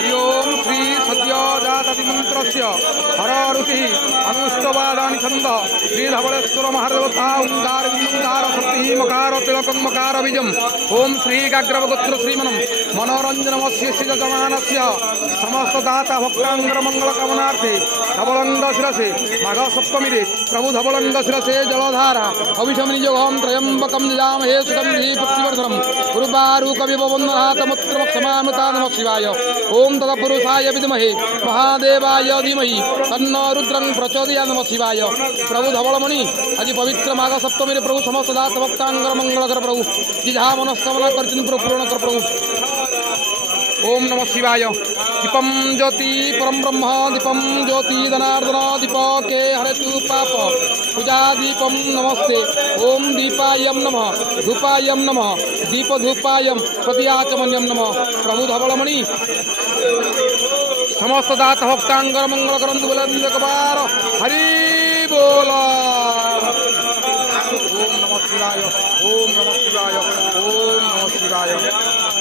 हरि ओम श्री सद्य जातमंत्र हर ऋषि अनुष्टवादानि छंद श्री धवलेश्वर महादेवता ओंकार ओंकार शक्ति मकार तिलकं मकार बीजम ओम श्री गाग्रवगोत्र श्रीमनम मनोरंजनमस्य श्रीजमानस्य समस्त दाता भक्तांगर मंगल कामनार्थे धवलंग शिरसे माघ सप्तमी प्रभु धवलंग शिरसे जलधारा अभिषम निजोगम त्रयंबकम निजामहे सुगंधि पुष्टिवर्धनम गुरुवारूकविव वन्दनातमुत्रमक्षमामृता नमः शिवाय ओम तत्पुरुषाय विद्महे महादेवाय धीमहि तन्नो रुद्रं प्रचोदयात् नमः शिवाय। प्रभु धवलमणि आज पवित्र माघ सप्तमी प्रभु समस्त दात भक्तांगर मंगलकर प्रभु जी जहाँ मनस्कामना करछिन पूर्ण कर प्रभु। ओम नमः शिवाय। दीपम ज्योति परम ब्रह्म दीपम ज्योति धनार्दन दीपके हरेतु पाप पूजा दीपम नमस्ते ओम दीपायम नमः धूपायम नमः दीप धूपायम प्रतिआचमन्यम नमः। प्रभु धवलमणि समस्त दात भक्तांगर मंगल करंतु बुलंद कबार हरि बोला। ओम नमः शिवाय ओम नमः शिवाय ओम नमः शिवाय।